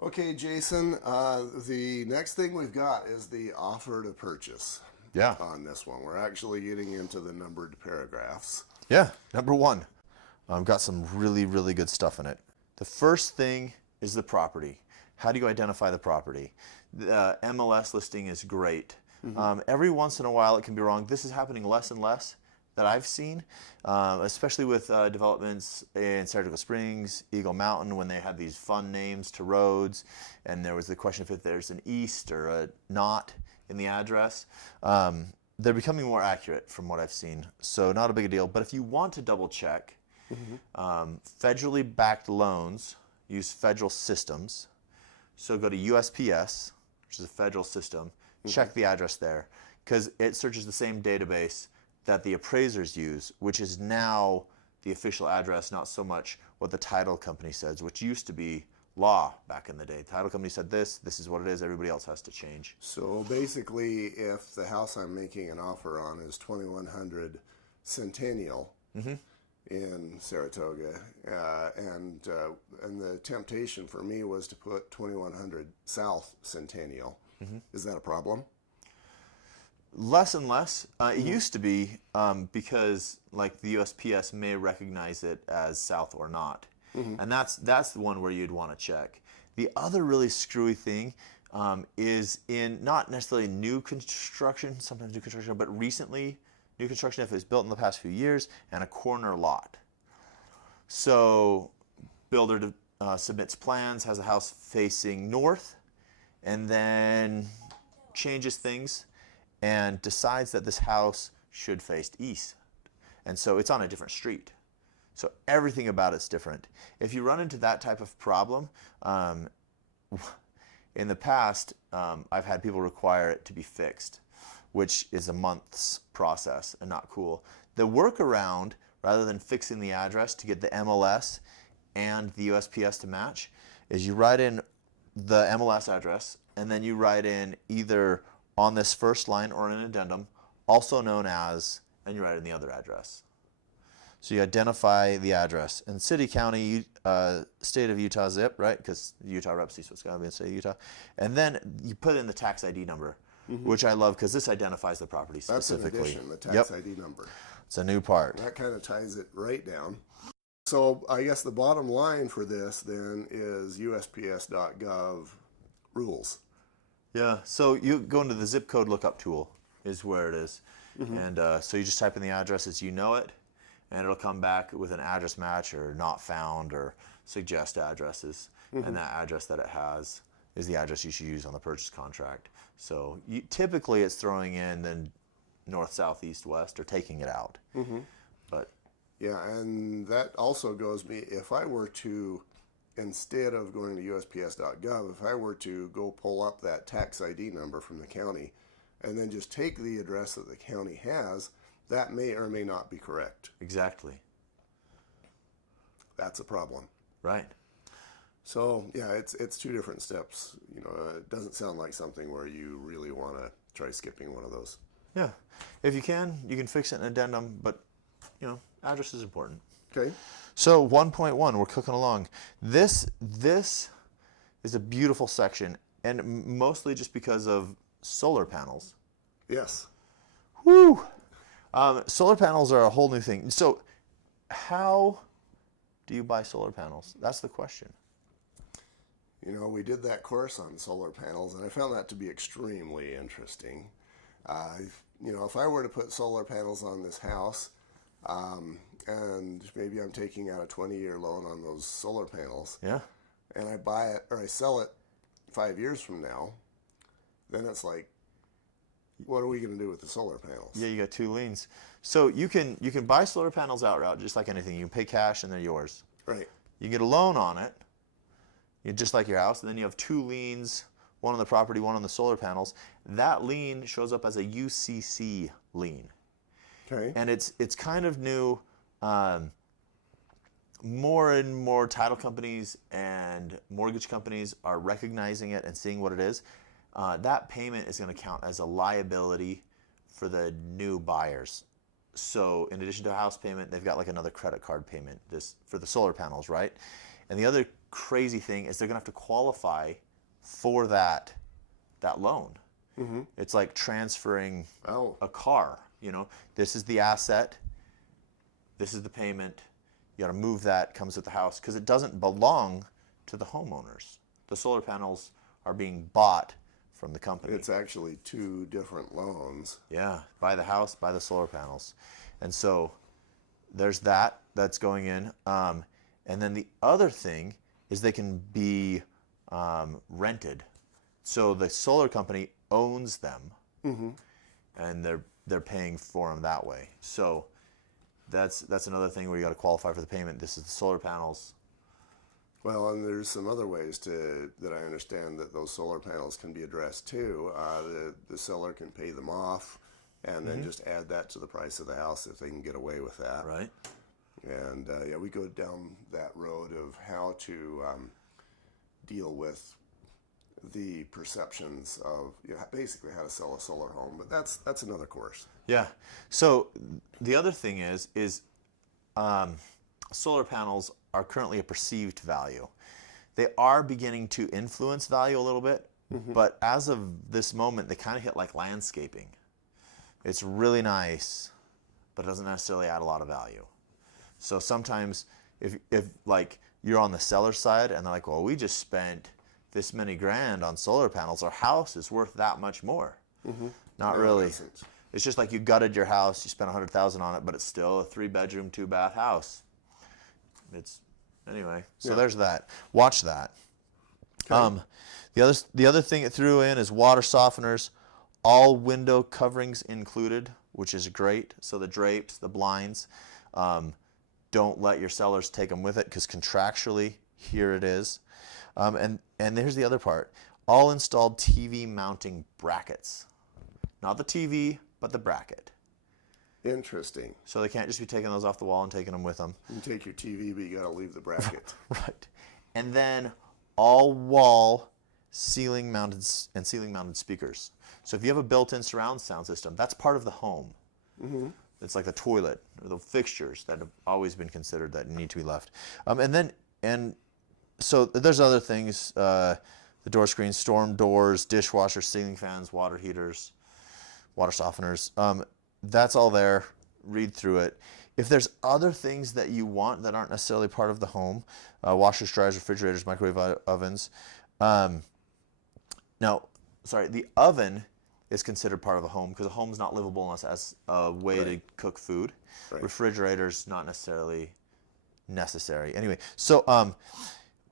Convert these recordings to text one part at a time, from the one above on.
Okay, Jason, the next thing we've got is the offer to purchase Yeah. on this one. We're actually getting into the numbered paragraphs. Yeah. Number one, got some really, really good stuff in it. The first thing is the property. How do you identify the property? The MLS listing is great. Every once in a while it can be wrong. This is happening less and less that I've seen, especially with developments in Saratoga Springs, Eagle Mountain, when they have these fun names to roads, and there was the question if there's an east or a not in the address. They're becoming more accurate from what I've seen, so not a big deal. But if you want to double check, federally backed loans use federal systems. So go to USPS, which is a federal system, check the address there, because it searches the same database that the appraisers use, which is now the official address, not so much what the title company says, which used to be law back in the day. The title company said this is what it is, everybody else has to change. So basically, if the house I'm making an offer on is 2100 Centennial in Saratoga, and the temptation for me was to put 2100 South Centennial, is that a problem? Less and less. It used to be because like the USPS may recognize it as south or not. And that's the one where you'd want to check. The other really screwy thing is in not necessarily new construction, sometimes new construction, but recently new construction if it's built in the past few years, and a corner lot. So builder submits plans, has a house facing north, and then changes things and decides that this house should face east. And so it's on a different street. So everything about it's different. If you run into that type of problem, in the past, I've had people require it to be fixed, which is a month's process and not cool. The workaround, rather than fixing the address to get the MLS and the USPS to match, is you write in the MLS address and then you write in either on this first line or an addendum, also known as, and you write in the other address. So you identify the address. And city, county, state of Utah zip, right? Because Utah reps East Wisconsin and state of Utah. And then you put in the tax ID number, which I love because this identifies the property specifically. That's an addition, the tax ID number. It's a new part. That kind of ties it right down. So I guess the bottom line for this then is USPS.gov rules. Yeah, so you go into the zip code lookup tool is where it is. And so you just type in the address as you know it, and it'll come back with an address match or not found or suggest addresses. And that address that it has is the address you should use on the purchase contract. So typically it's throwing in then north, south, east, west, or taking it out. But yeah, and that also goes me, if I were to, instead of going to USPS.gov, if I were to go pull up that tax ID number from the county and then just take the address that the county has, that may or may not be correct. exactly. That's a problem. Right. So yeah, it's two different steps. You know, it doesn't sound like something where you really want to try skipping one of those. Yeah. If you can fix it in an addendum, but address is important. Okay. So 1.1, we're cooking along. This is a beautiful section, and mostly just because of solar panels. Yes. Woo! Solar panels are a whole new thing. So how do you buy solar panels? That's the question. You know, we did that course on solar panels, and I found that to be extremely interesting. If I were to put solar panels on this house, and maybe I'm taking out a 20-year loan on those solar panels, Yeah. and I buy it or I sell it 5 years from now, then it's like, what are we going to do with the solar panels? Yeah, you got two liens. So you can buy solar panels outright, just like anything. You can pay cash and they're yours. Right. You can get a loan on it, just like your house, and then you have two liens, one on the property, one on the solar panels. That lien shows up as a UCC lien. Okay. And it's kind of new. More and more title companies and mortgage companies are recognizing it and seeing what it is. That payment is going to count as a liability for the new buyers. So in addition to a house payment, they've got like another credit card payment for the solar panels, right? And the other crazy thing is they're going to have to qualify for that loan. Mm-hmm. It's like transferring Oh. a car. You know, this is the asset, this is the payment. You got to move that, comes with the house, because it doesn't belong to the homeowners. The solar panels are being bought from the company. It's actually two different loans. Yeah, buy the house, buy the solar panels. And so there's that's going in. And then the other thing is they can be rented. So the solar company owns them, Mm-hmm. and they're paying for them that way. So that's another thing where you got to qualify for the payment. This is the solar panels. Well, and there's some other ways that I understand that those solar panels can be addressed too. The seller can pay them off and then just add that to the price of the house if they can get away with that. Right. And yeah, we go down that road of how to deal with the perceptions of basically how to sell a solar home. But that's another course. Yeah. So the other thing is solar panels are currently a perceived value. They are beginning to influence value a little bit, but as of this moment, they kind of hit like landscaping. It's really nice, but it doesn't necessarily add a lot of value. So sometimes if like you're on the seller side and they're like, well, we just spent this many grand on solar panels, our house is worth that much more. Not No, really. it isn't. It's just like you gutted your house, you spent $100,000 on it, but it's still a 3-bedroom, 2-bath house. Anyway. So there's that. Watch that. Okay. The other thing it threw in is water softeners, all window coverings included, which is great. So the drapes, the blinds, don't let your sellers take them with it, because contractually, here it is. And here's the other part: all installed TV mounting brackets, not the TV, but the bracket. Interesting. So they can't just be taking those off the wall and taking them with them. You can take your TV, but you got to leave the bracket. Right. And then all wall ceiling mounted speakers. So if you have a built-in surround sound system, that's part of the home. It's like the toilet or the fixtures that have always been considered that need to be left. And so there's other things: the door screens, storm doors, dishwashers, ceiling fans, water heaters, water softeners. That's all there. Read through it. If there's other things that you want that aren't necessarily part of the home, washers, dryers, refrigerators, microwave ovens. The oven is considered part of a home because a home's not livable unless it has a way to cook food. Right. Refrigerator's not necessarily necessary. Anyway, so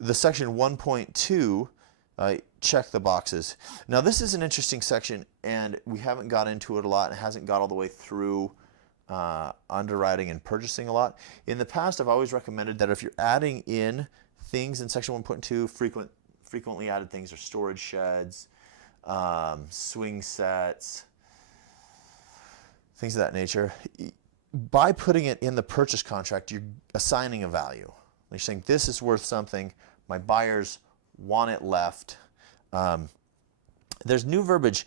the section 1.2, check the boxes. Now this is an interesting section, and we haven't got into it a lot. It hasn't got all the way through underwriting and purchasing a lot. In the past, I've always recommended that if you're adding in things in section 1.2, frequently added things are storage sheds, swing sets, things of that nature. By putting it in the purchase contract, you're assigning a value. You're saying this is worth something. My buyers want it left. There's new verbiage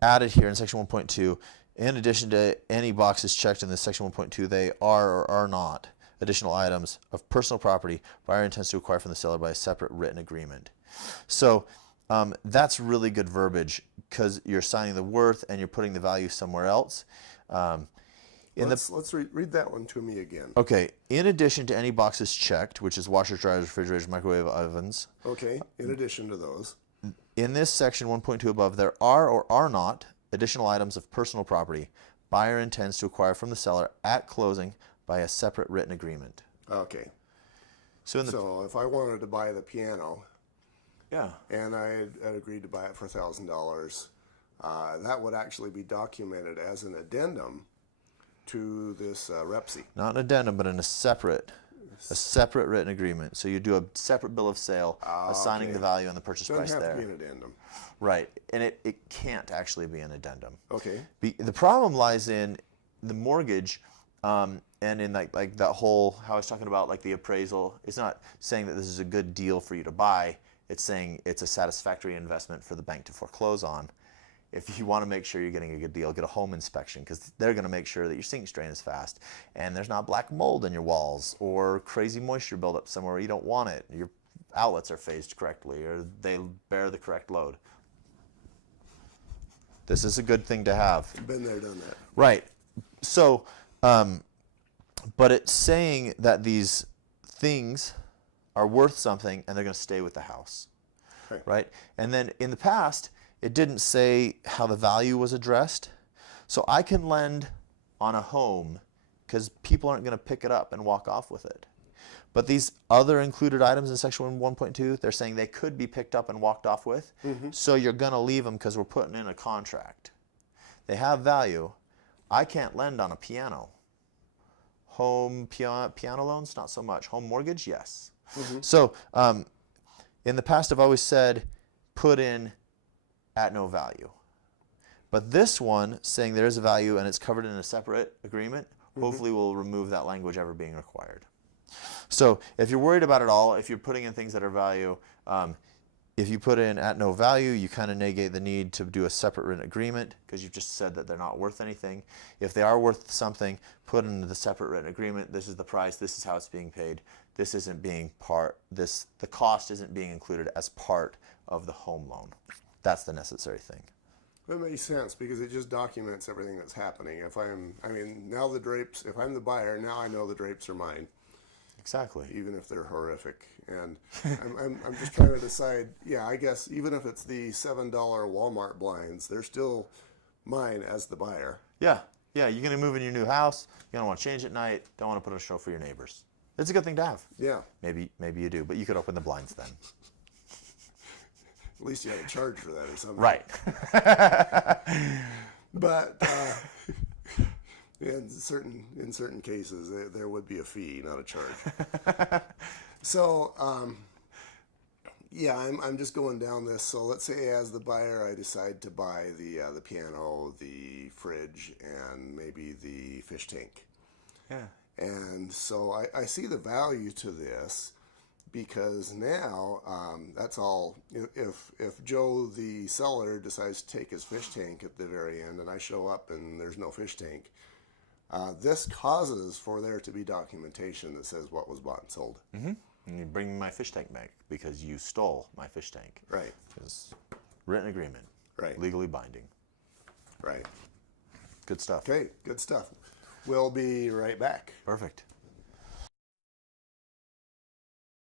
added here in section 1.2. In addition to any boxes checked in this section 1.2, they are or are not additional items of personal property buyer intends to acquire from the seller by a separate written agreement. So that's really good verbiage because you're assigning the worth and you're putting the value somewhere else. Let's read that one to me again. Okay. In addition to any boxes checked, which is washers, dryers, refrigerators, microwave ovens. Okay. In addition to those. In this section 1.2 above, there are or are not additional items of personal property buyer intends to acquire from the seller at closing by a separate written agreement. Okay. So if I wanted to buy the piano, yeah, and I had agreed to buy it for $1,000, that would actually be documented as an addendum to this repc. not an addendum, but in a separate written agreement. So you do a separate bill of sale assigning the value and the purchase price Doesn't there. have to be an addendum. Right, and it can't actually be an addendum. Okay. The problem lies in the mortgage, and in like that whole how I was talking about like the appraisal. It's not saying that this is a good deal for you to buy. It's saying it's a satisfactory investment for the bank to foreclose on. If you want to make sure you're getting a good deal, get a home inspection because they're going to make sure that your sink drain is fast and there's not black mold in your walls or crazy moisture buildup somewhere where you don't want it. Your outlets are phased correctly or they bear the correct load. This is a good thing to have. Been there, done that. Right. So, but it's saying that these things are worth something and they're going to stay with the house. Right? And then in the past, it didn't say how the value was addressed. So I can lend on a home because people aren't going to pick it up and walk off with it. But these other included items in section 1.2, they're saying they could be picked up and walked off with. So you're going to leave them because we're putting in a contract. They have value. I can't lend on a piano. Home piano loans, not so much. Home mortgage, yes. So in the past, I've always said put in at no value. But this one, saying there is a value and it's covered in a separate agreement, hopefully will remove that language ever being required. So if you're worried about it all, if you're putting in things that are value, if you put in at no value, you kind of negate the need to do a separate written agreement because you've just said that they're not worth anything. If they are worth something, put into the separate written agreement. This is the price. This is how it's being paid. This isn't being the cost isn't being included as part of the home loan. That's the necessary thing. That makes sense because it just documents everything that's happening. If now the drapes, if I'm the buyer, now I know the drapes are mine. Exactly. Even if they're horrific. And I'm just trying to decide, yeah, I guess even if it's the $7 Walmart blinds, they're still mine as the buyer. Yeah. Yeah, you're going to move in your new house. You don't want to change at night. Don't want to put on a show for your neighbors. It's a good thing to have. Yeah. Maybe you do, but you could open the blinds then. At least you had to charge for that or something. Right. But in certain cases, there would be a fee, not a charge. So, yeah, I'm just going down this. So let's say as the buyer, I decide to buy the piano, the fridge, and maybe the fish tank. Yeah. And so I see the value to this because now that's all. If Joe, the seller, decides to take his fish tank at the very end and I show up and there's no fish tank, this causes for there to be documentation that says what was bought and sold. And you bring me my fish tank back because you stole my fish tank. Right. Because written agreement. Right. Legally binding. Right. Good stuff. Okay, good stuff. We'll be right back. Perfect.